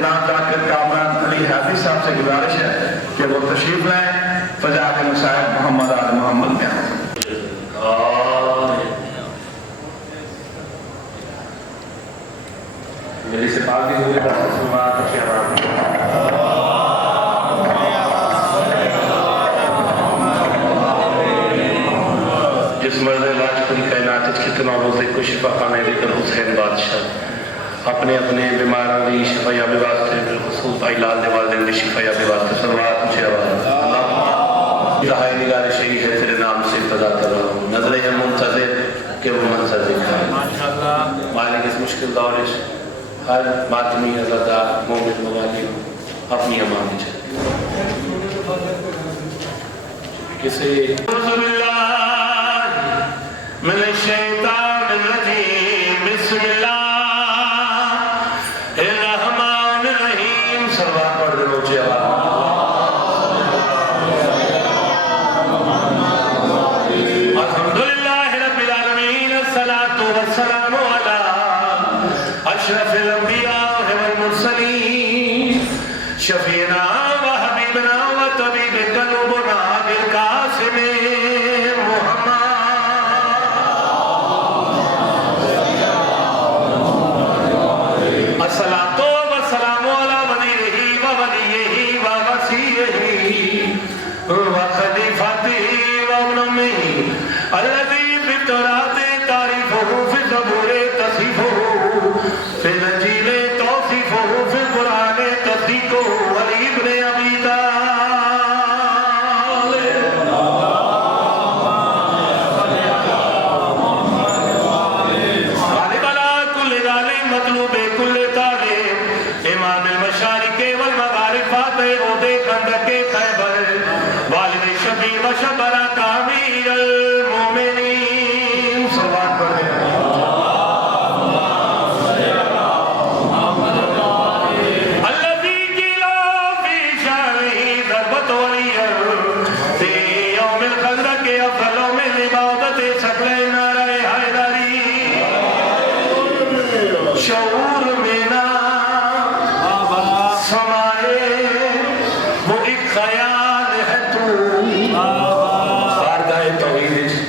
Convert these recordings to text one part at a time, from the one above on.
جناب ڈاکٹر کامران علی حافظ صاحب سے گزارش ہے کہ وہ تشریف لائیں فضا کے مسائل محمد آل محمد میں میری سپاہی ہوئی سلوات کیا جس مرد علاج پوری کائنات کتنا روزے کو شفا پانے لے کر حسین بادشاہ اپنے بیماروں کی شفا یابی واسطے بالخصوص بھائی لال والدین کی شفا یابی واسطے سلوات مجھے آواز رہائی نگار شہید ہے تیرے نام سے ابتداتا رہا ہوں نظر ہے منتظر کہ وہ منظر دکھائے مالک اس مشکل دورش ہر ماتمی عزادہ مومن مغالی اپنی امان چاہتے کسی رسول اللہ من الشیطان الرجیم بسم اللہ الرحمن الرحیم سلوات پڑھ دے روچے آواز الحمدللہ رب العالمین الصلاة والسلام علی اشرف الانبیاء والمرسلین شفینا وحبیبنا وطبیب قلوبنا بالقاسم محمد الصلاة والسلام على وزیرہ وولیہ ووسیعہ وخلیفته وابنمہ الذی فی التوراۃ تعریفہ فی الزبور تصیفہ فی الانجیل توصیفہ فی القرآن تصدیقہ علی ابن ابی شبرا کامیر المومنین صلوات پڑھیں الذی قیلا فی شانہ ضربت ولیہ فی یوم الخندق افضل من عبادت شکل نعرہ حیدری شعور میں نہ سمائے وہ ایک خیال ہے تو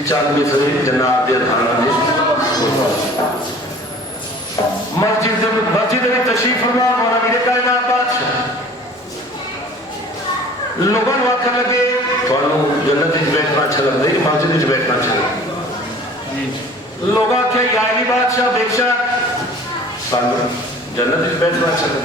چاندی سے جناب دے دھانا دے مسجد میں تشریف فرما مولا میرے کائنات بادشاہ لوگوں واقع لگے تو جنت میں بیٹھنا اچھا لگ رہی مسجد میں بیٹھنا اچھا لگ لوگوں کے یعنی بادشاہ بے شک جنت میں بیٹھنا اچھا لگ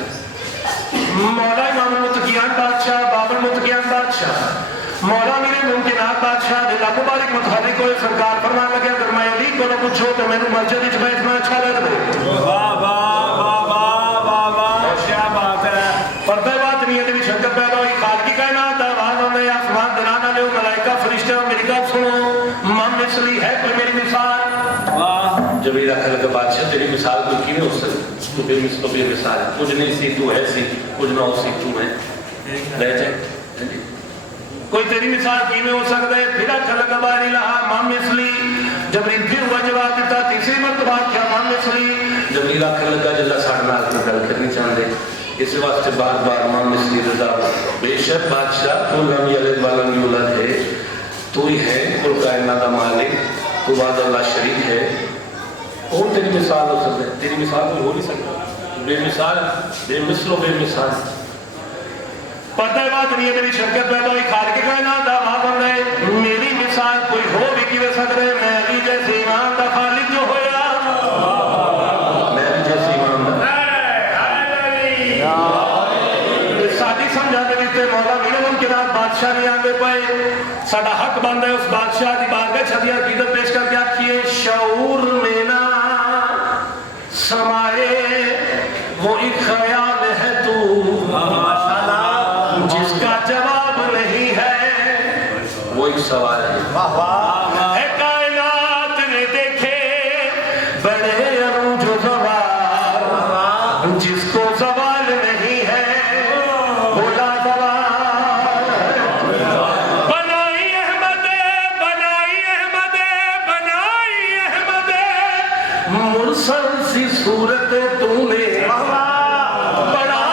مولا امام المتقیان بادشاہ باب المتقیان بادشاہ مولا میرے ممکنات بادشاہ دلہ مبارک متحرک ہوئے سرکار فرمان لگے اگر میں علی کو نہ پوچھو تو میں نے مسجد میں بیٹھنا اچھا لگ دے کیا بات ہے پردہ بات نہیں ہے تیری شرکت پیدا ہوئی خال کی کائنات آوازوں میں آسمان دلانا لے ملائکہ فرشتے میری بات سنو مم مثلی ہے کوئی میری مثال جب یہ رکھا لگا بادشاہ تیری مثال کوئی کی نہیں ہو سکتی تو بے مثال ہے کچھ نہیں سی تو ہے سی کچھ نہ ہو سی تو ہے رہ جائے کوئی تیری مثال کی میں ہو سکتا ہے پھر اچھا لگا باری لہا مام مثلی جبریل پھر ہوا جواب دیتا تیسری مرتبہ کیا مام مثلی جبریل آخر لگا جلہ ساڑھنا آخر گل کرنی چاہتے اس واسطے بار بار مام مثلی رضا بے شک بادشاہ تو لم یلد ولم یولد ہے تو ہی ہے کل کائنات مالک تو بعد اللہ شریک ہے اور تیری مثال ہو سکتا ہے تیری مثال کوئی ہو نہیں سکتا بے مثال بے مثل و بے مثال پردہ بات نہیں ہے میری شرکت پیدا ہوئی خالق کی کائنات وہاں بن رہے میری مثال کوئی ہو بھی کی وے سکتے میں علی جیسے ایمان دا خالق جو ہویا میں علی جیسے ایمان دا سادی سمجھانے لیتے مولا میرے ممکنات بادشاہ نہیں آگے پائے ساڑھا حق بند ہے اس بادشاہ دی بارگاہ چھدی عقیدت پیش کر کے آکھئے شعور میں نہ سمائے وہ ایک خیال ہے تو جس کا جواب نہیں ہے وہ ایک سوال ہے اے کائنات نے دیکھے بڑے عروج و زوال جس کو زوال نہیں ہے وہ لا زوال بنائی احمد بنائی احمد بنائی احمد مرسل سی صورت تو نے بڑا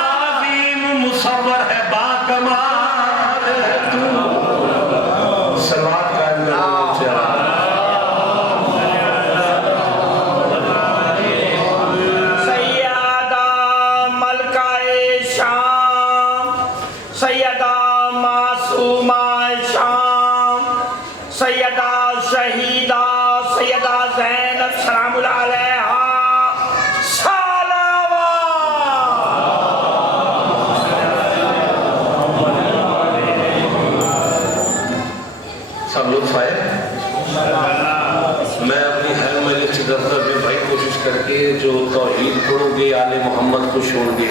کوشش کر کے جو توحید پڑھو گے آل محمد خوش ہوں گے،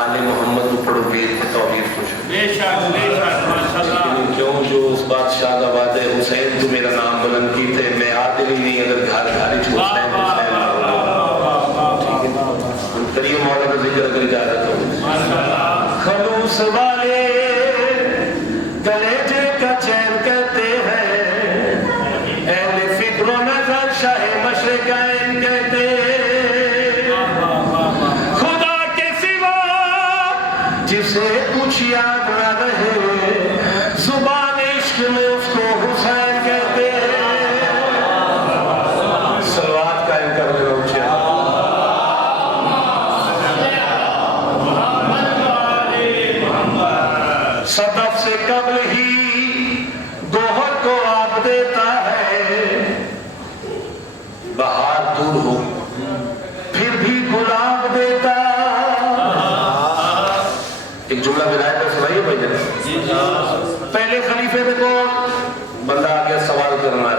آل محمد کو پڑھو گے توحید خوش ہوں گے۔ لیکن کیوں جو اس بادشاہ کا وعدہ حسین تو میرا نام بلند کی تھے، میں عادل ہی نہیں اگر گھر گھر حسین حسین نہ ہو۔ کریم مولا کا ذکر اگر اجازت ہو۔ خلوص والے کلیجے کا چین کہتے ہیں، اہل فکر و نظر شاہ مشرقین کہتے ہیں، خدا کے سوا جسے کچھ یاد نہ رہے زبان عشق میں اس کو حسین کہتے ہیں۔ صلوات قائم کر لے روچے صدف سے قبل ہی گوہر کو آب دیتا ہے، بہار دور ہو پھر بھی گلاب دیتا۔ ایک جملہ ولایت پر سنائیے بھائی جان۔ پہلے خلیفے میں کون بندہ آ گیا سوال کرنا،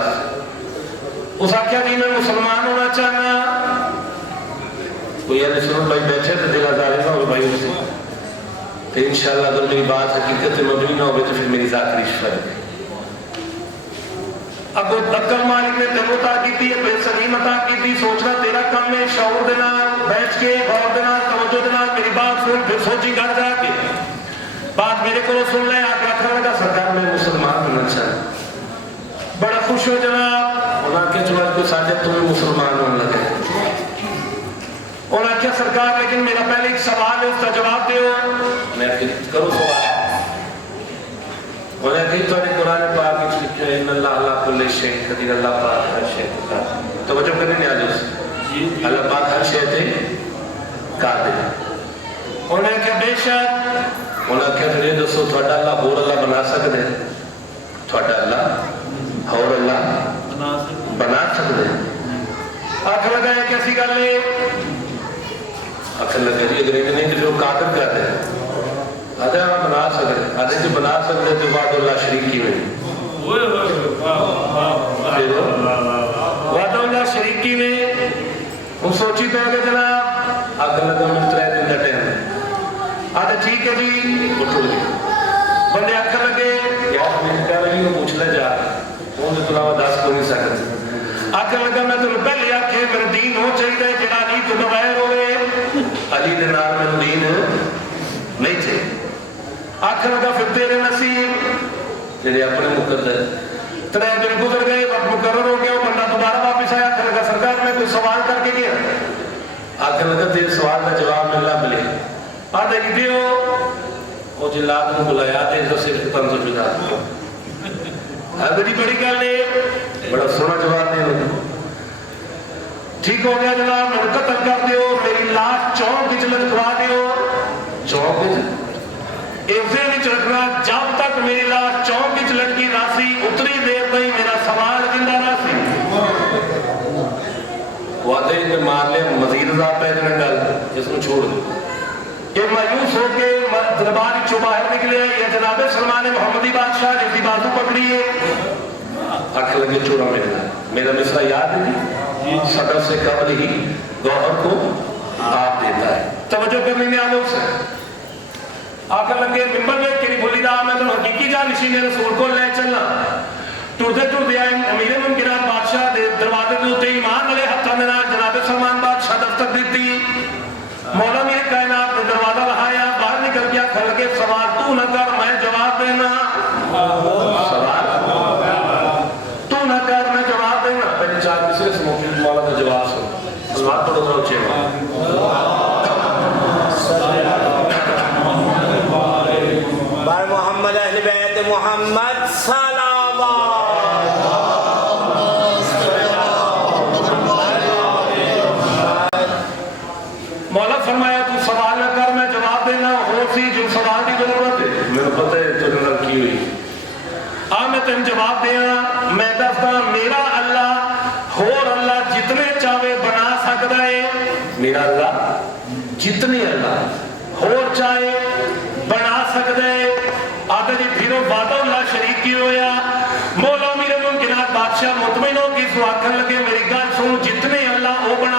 اس آخیا جی میں مسلمان ہونا چاہنا، کوئی یعنی سنو بھائی بیٹھے تو دل آزار نہ ہو بھائی اس سے، پھر انشاءاللہ اگر میری بات حقیقت مبنی نہ ہوئے تو پھر میری ذات رشتہ ہے۔ اب عقل مالک نے تینوں عطا کی ہے، بے سلیم عطا کی، سوچنا تیرا کام ہے، شعور دینا، بیٹھ کے غور دینا، توجہ دینا، میری بات سن، پھر سوچی گھر جا کے بات میرے کو سن لے۔ آپ کا کھانا لگا سرکار میں مسلمان ہونا چاہتا، بڑا خوش ہو جناب، انہاں کے جواب کو ساجد تمہیں مسلمان ہونے لگے۔ انہاں کیا سرکار لیکن میرا پہلے ایک سوال ہے اس کا جواب دیو۔ میں کرو سوال۔ انہوں نے کہی تو نے قرآن پاک میں لکھا ہے ان اللہ علی کل شیء قدیر، اللہ پاک ہر شے کو قادر۔ توجہ کرنے نہیں آج اس اللہ پاک ہر شے تے قادر۔ انہوں نے کہا بے شک، انہوں نے کہا پھر دوستو تھوڑا اللہ اور اللہ بنا سکتے ہیں، تھوڑا اللہ اور اللہ بنا سکتے ہیں۔ آنکھ لگا ہے کیسی گل ہے؟ آنکھ لگا جی اگر ایک نہیں کہ جو قادر کہتے ہیں آدھے ہم بنا سکتے، آدھے جو بنا سکتے تو بعد اللہ شریک کی نہیں، وعد اللہ شریک کی نہیں۔ ہم سوچی تو ہے کہ جناب آگ لگا میں 3 دن کا ٹائم، آدھے ٹھیک ہے جی اٹھو گے، بندے آنکھ لگے یار میں کہہ رہی ہوں پوچھ لے جا، وہ نے تلاوہ 10 کو نہیں سکتے۔ آنکھ لگا میں تو پہلے آنکھیں میرے دین ہو چاہیے جنا علی تو بغیر ہوئے، علی دے نال میں دین نہیں تھے۔ آخر کا پھر تیرے نصیب جنہیں اپنے مقدر 3 دن گزر گئے، وقت مقرر ہو گیا، وہ بندہ دوبارہ واپس آیا، آخر کا سرکار میں کوئی سوال کر کے گیا، آخر لگا تیرے سوال کا جواب ملنا ملے، آدھے جی دیو وہ جلات کو بلایا دے جو صرف تنظر جدا آدھے جی بڑی گل ہے، بڑا سونا جواب دے لگا، ٹھیک ہو گیا جناب میں قتل کر دیو، میری لاش چوک کی جلد کرا دیو، چوک کی جلد ایسے نہیں چڑھنا جب تک میری لاش چوک کی جلد کی راسی اتری دیر نہیں میرا سوال زندہ راسی۔ وعدے نے مار لے مزید عذاب پہ جنہیں گل جس میں چھوڑ دے، یہ مایوس ہو کے دربار چو باہر نکلے، یہ جناب سلمان محمدی بادشاہ جس کی بازو پکڑی ہے، آنکھ لگے چورا میرا مصرع یاد نہیں، صدف سے قبل ہی گوہر کو آپ دیتا ہے۔ توجہ کرنے میں آلو سے آکر لگے ممبر میں کری بھولی دا میں تو حقیقی جانشین رسول کو لے چلنا، ٹوٹے ٹوٹ دیا امیر ممکنات بادشاہ دروازے دوتے ایمان علیہ حقہ میرا جناب سلمان بادشاہ دفتر دیتی، مولا میرے کائنات نے دروازہ لہایا، باہر نکل گیا، کھل کے سوال تو نہ کر میں جواب دینا، سوال تو نہ کر میں جواب دینا۔ پہلے 4 مصرے سے موقع مولا کا جواب سن سوال پڑھو تھا اچھے بار محمد اہل بیت محمد صلوات مولا فرمایا تو سوال نہ کر میں جواب دینا، ہو سی جو سوال کی ضرورت ہے میرے پتہ ہے تو نظر کی ہوئی میں تین جواب دینا، میں دستا میرا اللہ اور اللہ جتنے چاہے بنا سکتا ہے، میرا اللہ جتنے اللہ اور چاہے بنا سکتا ہے۔ آدھا جی پھر وعدہ اللہ شریک کی ہویا، مولا میرے ممکنات بادشاہ مطمئن ہو کی سو آکھن لگے میری گل سن جتنے اللہ وہ بنا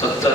70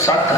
7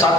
7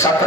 7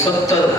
70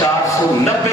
490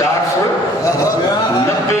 490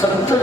70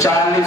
40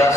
10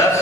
10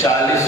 40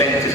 35,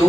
2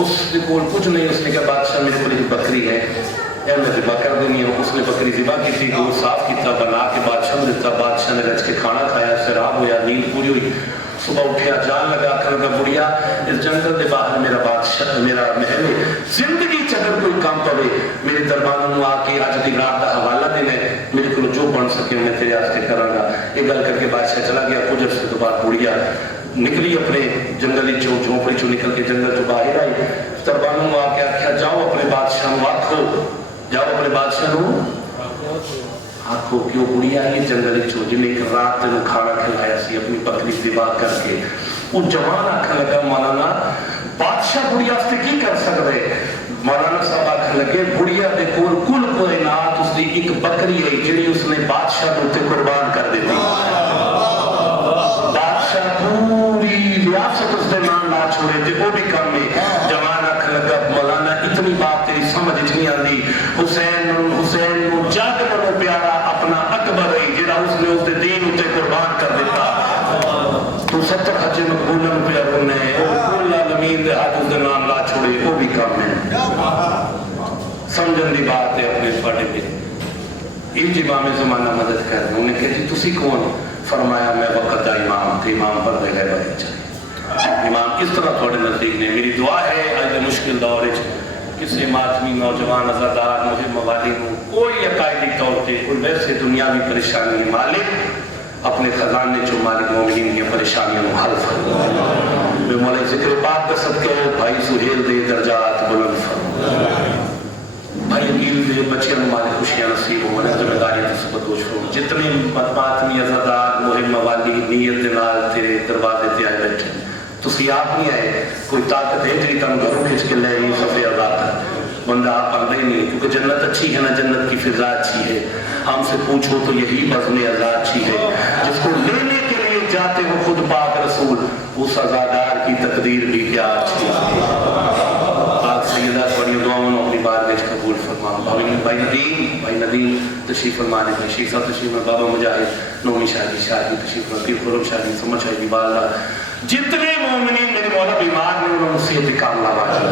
اس کو کچھ نہیں. اس نے کہا بادشاہ میرے کو ایک بکری ہے میں ذبح کر دینی ہوں. اس نے بکری ذبح کی تھی, گوشت صاف کیا, بنا کے بادشاہ نے دیتا. بادشاہ نے رچ کے کھانا کھایا, سیراب ہویا, نیند پوری ہوئی. صبح اٹھیا, جان لگا آخر کا بڑھیا اس جنگل کے باہر میرا بادشاہ میرا محل ہے. زندگی چگر کوئی کام پوے میرے دربار میں آ کے اج دی رات کا حوالہ دینا ہے, میرے کو جو بن سکے میں تیرے واسطے کراں گا. یہ گل کر کے بادشاہ چلا گیا. کچھ عرصے تو بعد بڑھیا نکلی اپنے جنگلی جھونپڑی چو نکل کے جنگل چ باہر آئی. دربار میں آ کے آخیا جاؤ اپنے بادشاہ کو آکھو, جاؤ اپنے بادشاہ آخو کہ وہ بڑھیا یہ جنگل چو جنہیں ایک رات تینوں کھانا کھلایا سی اپنی بکری ذبح کر کے. وہ جوان آخر لگا مولانا بادشاہ بڑھیا سے کی کر سکتے. مولانا صاحب آخر لگے بڑھیا دے کول کل کائنات اس دی ایک بکری ہے جڑی اس نے بادشاہ کے اوپر قربان کر دیتی. بادشاہ پوری ریاست اس دے نام لا چھوڑے تے وہ بھی کم ہے. جوان آخر لگا مولانا اتنی بات تیری سمجھ نہیں آتی. حسین نو جگ نو پیارا اپنا اکبر ہے جڑا اس نے اس دے دین تے قربان کر دیتا. تو 70 حج مقبولن پہ اپنے کل عالمین دے ہاتھ اس دے نام لا چھوڑے وہ بھی کم ہے. سمجھن دی بات ہے اپنے پڑھے پہ. انج امام زمانہ مدد کر رہے. انہیں کہا جی تسی کون؟ فرمایا میں وقت دا امام تھے, امام پر دے گئے بڑے چاہے. امام کس طرح تھوڑے نزدیک نے. میری دعا ہے آج مشکل دور کسی ماتمی نوجوان ازادار مجھے موالی ہوں کوئی عقائدی طور پہ کوئی ویسے دنیاوی پریشانی ہے, مالک اپنے خزانے چو مالک مومنین کی پریشانیوں حل فرما. میں مولا ذکر پاک کا صدقہ بھائی سہیل دے درجات بلند فرما. بھائی عقیل دے بچے مالک خوشیاں نصیب ہو. ذمہ داری تسبت ہو چھوڑ. جتنے ماتمی ازادار مہم موالی نیت دنال تیرے دروازے تے آئے بیٹھے تسی آپ نہیں آئے. کوئی طاقت ہے جی تم گھروں کھچ کے لے نہیں صفحے آزاد ہے. بندہ آپ آندے ہی نہیں کیونکہ جنت اچھی ہے نا, جنت کی فضا اچھی ہے. ہم سے پوچھو تو یہی بزم آزاد اچھی ہے. جس کو لینے کے لیے جاتے ہو خود پاک رسول اس ازادار کی تقدیر بھی کیا اچھی ہے. پاک سیدہ بڑی دعاؤں اپنی بارگاہ قبول فرما. بھائی ندیم تشریف فرمانے میں شیخ صاحب تشریف میں بابا مجاہد نومی شاہدی تشریف رفیق خرم شاہدی سمجھ شاہدی بالا جتنے مومنین میرے مولا بیمار نے انہوں نے صحت کاملہ واجب.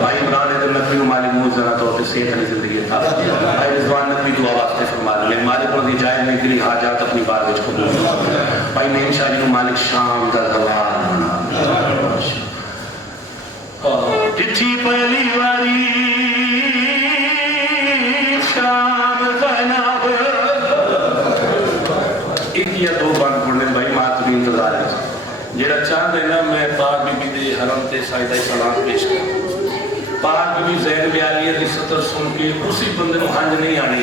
بھائی عمران نقوی مالک موزنہ طور پہ صحت علی زندگی تھا. بھائی رضوان نقوی دعا واسطے فرمانے میں مالک رضی جائے میں دلی حاجات اپنی بارگاہ قبول فرما. بھائی مہم شاہدی مالک شام دا دوار جتھی پہلی واری شام زینب ایک یا دو بند پڑھنے بھائی ماتمی انتظار ہے. جیڑا چاند ہے نا میں پاک بی بی دے حرم تے سائدہ سلام پیش کر. پاک بی بی زین بیالیہ دی سطر سن کے اسی بندے نو ہنج نہیں آنی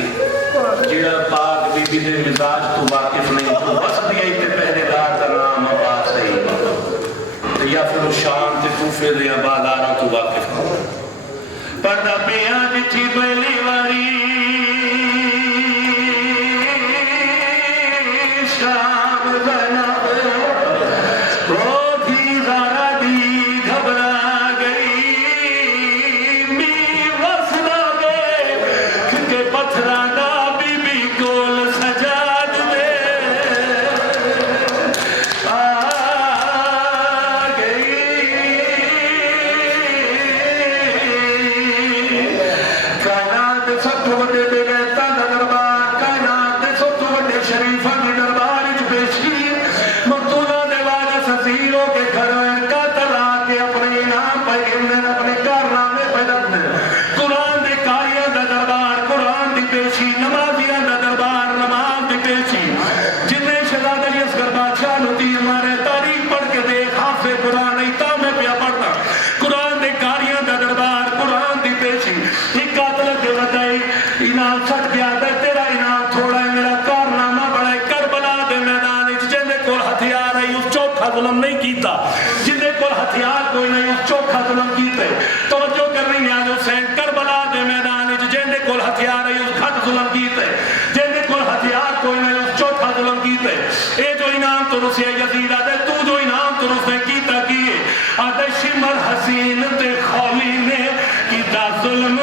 جیڑا پاک بی بی دے مزاج تو واقف نہیں. تو بس دیا ایک پہلے دار کا نام عباس ہے یا پھر شام تے کوفے دے عبادارہ تو واقف نہیں. پردہ پیاں جتھی پہلی واری شام زینب ظلم نہیں کیتا جنہیں کو ہتھیار کوئی نہیں چوکھا ظلم کیتے. توجہ کرنی نیاز حسین کربلا دے میدان جنہیں کو ہتھیار ہے اس گھٹ ظلم کیتے. جنہیں کو ہتھیار کوئی نہیں اس چوکھا ظلم کیتے. اے جو انعام تو رسے یزید آدھے تو جو انعام تو رسے کیتا کیے آدھے شمر حسین تے خولی نے کیتا ظلم